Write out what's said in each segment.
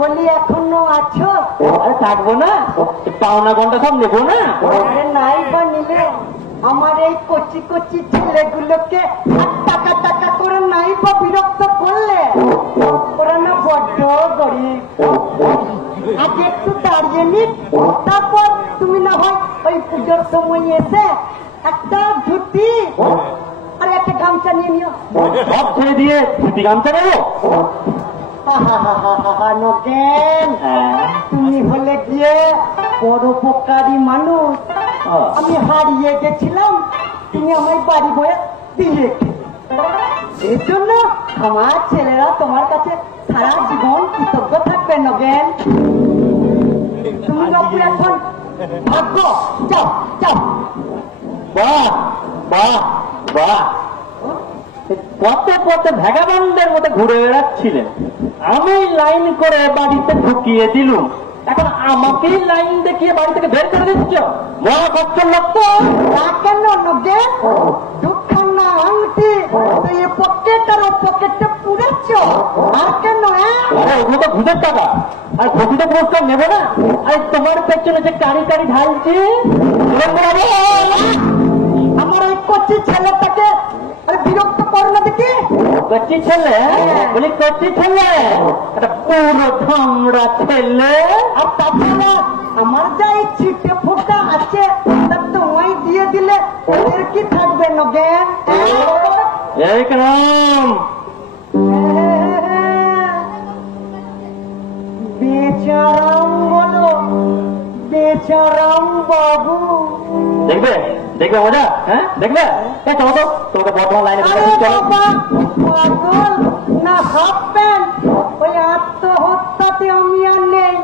বলি এখনো আছো? আরে থাকবো না, পাওনা ঘন্টা সব নেবো না। আরে নাই বা নিলে আমার এই কচি কচি ছেলেগুলোকে টাকা টাকা করে নাই বা বিরক্ত করলে? ওরা না বড্ড গরিব। আগে একটু দাঁড়িয়ে নিক, তারপর তুমি না হয় ওই পুজোর সময় এসে একটা ধুতি আর একটা গামছা নিয়ে নিও। সব ছেড়ে দিয়ে ধুতি গামছা নেবো? তুমি হলে গিয়ে পরোপকারী মানুষ। আমি হারিয়ে গেছিলাম, তুমি আমার বাড়ি বয়ে দিয়ে এই জন্য আমার ছেলেরা তোমার কাছে সারা জীবন কৃতজ্ঞ থাকবে। নগেন তুমি বাবু এখন ভাগ্য, যাও যাও। বাহ বাহ বাহ, কত কত ভ্যাগাবন্ডের মতো ঘুরে বেড়াচ্ছিলেন, আমি লাইন করে বাড়িতে ঢুকিয়ে দিলুম, এখন আমাকেই লাইন দেখিয়ে বাড়ি থেকে বের করে দিচ্ছ? মহা কষ্ট লাগতো। কেন নগেন? দুঃখান না আংটি এই পকেট আর পকেটে পুড়েছ আর কেন? ওগুলো তো ঘুষের টাকা, আর ঘুষিতে পুরস্কার নেবো না। আর তোমার পেছনে যে কারি কারি ঢালছি, আমার ওই কচি ছেলেটাকে বিরক্ত করো না দেখি। কচি ছেলে? বলি কচি ছেলে, একটা পুরো ধামড়া ছেলে। আর তাছাড়া আমার যা এই ছিটে ফোটা আছে তা তোমায় দিয়ে দিলে ওদের কি থাকবে? নগেন একদম বেচারাম বলো, বেচারাম বাবু। দেখবে দেখবে মজা, হ্যাঁ দেখবে। চলো তো, তোমাকে বর্তমান লাইনে পাগল না হাফ প্যান্ট, ওই আত্মহত্যাতে আমি আর নেই,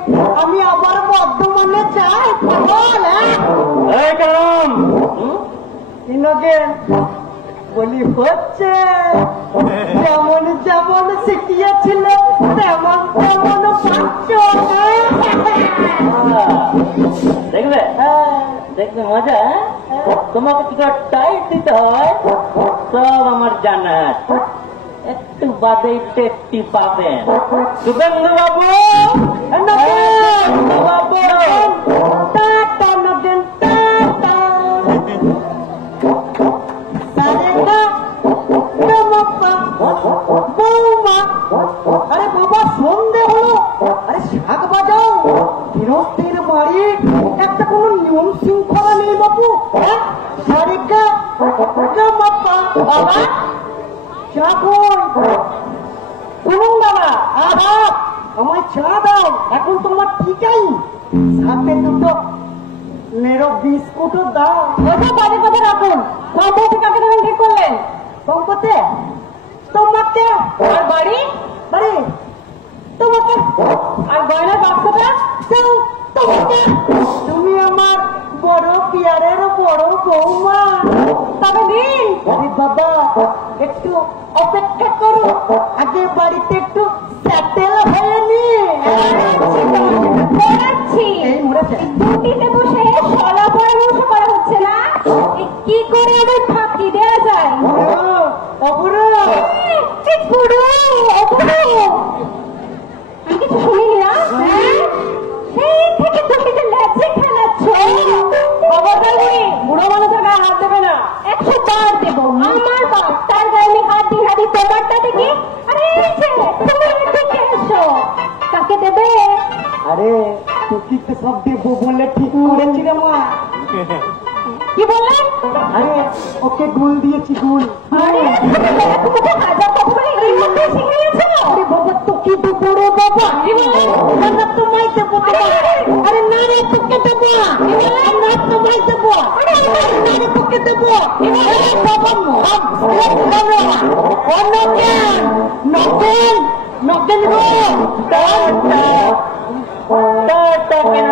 আমি আবার বর্ধমানে চাই। বলি হচ্ছে যেমন যেমন শিখিয়েছিল তেমন তেমন পাচ্ছ। দেখবে দেখবে মজা, তোমাকে কি টাইট দিতে হয় সব আমার জানা, একটু বাদে টেস্টি পাবেন। সুগন্ধ বাবু, বাবু টাটা নগেন, টাটা। বৌমা, আরে বাবা সন্ধে হলো, আরে শাক বাজাও। গৃহস্থের বাড়ি একটা কোনো নিয়ম শৃঙ্খলা নেই বাবু। সারিকা বাবা শুনুন বাবা, আবার আমার চা দাও। এখন তোমার ঠিকাই সাথে দুটো নেরো বিস্কুটও দাও। কথা বাজে কথা রাখুন। সম্পত্তি কাকে দেবেন ঠিক করলেন? সম্পত্তি তোমাকে। আর বাড়ি? বাড়ি তোমাকে। আর গয়নার বাক্সটা তোমাকে। তুমি আমার বড় পিয়ারের বড় বৌমা। তবে দিন। আরে বাবা একটু অপেক্ষা করো, আগে বাড়িতে একটু সেটেল হয়ে নি। ছুটিতে বসে সলা পরামর্শ করা হচ্ছে না, কি করে আমার ফাঁকি দেওয়া যায়? আমি কিছু শুনিনি না, সেই থেকে ছুটিতে লেজে খেলাচ্ছ। বুড়ো মানুষের গায়ে হাত দেবে না। 100 বার দেবো। আমার বাপ তার গায়ে আমি হাত দিই, হাতি তোমারটা দেখি। আরে এই যে তুমি এদিকে এসো, কাকে দেবে? আরে টুকিতে সব দেবো বলে ঠিক করেছি রে মা। কি বললেন? আরে ওকে গুল দিয়েছি, গুল। আরে তুমি হাজার কথা বলে এই মধ্যে শিখে গেছো। আরে বাবা তোকে দেবো রে বাবা। কি বললেন? না তোমায় দেবো। আরে না রে তোকে দেবো, না তোমায় দেবো, না রে তোকে দেবো। বাবা নগেন নগেন নগেন গো। টাটা কেন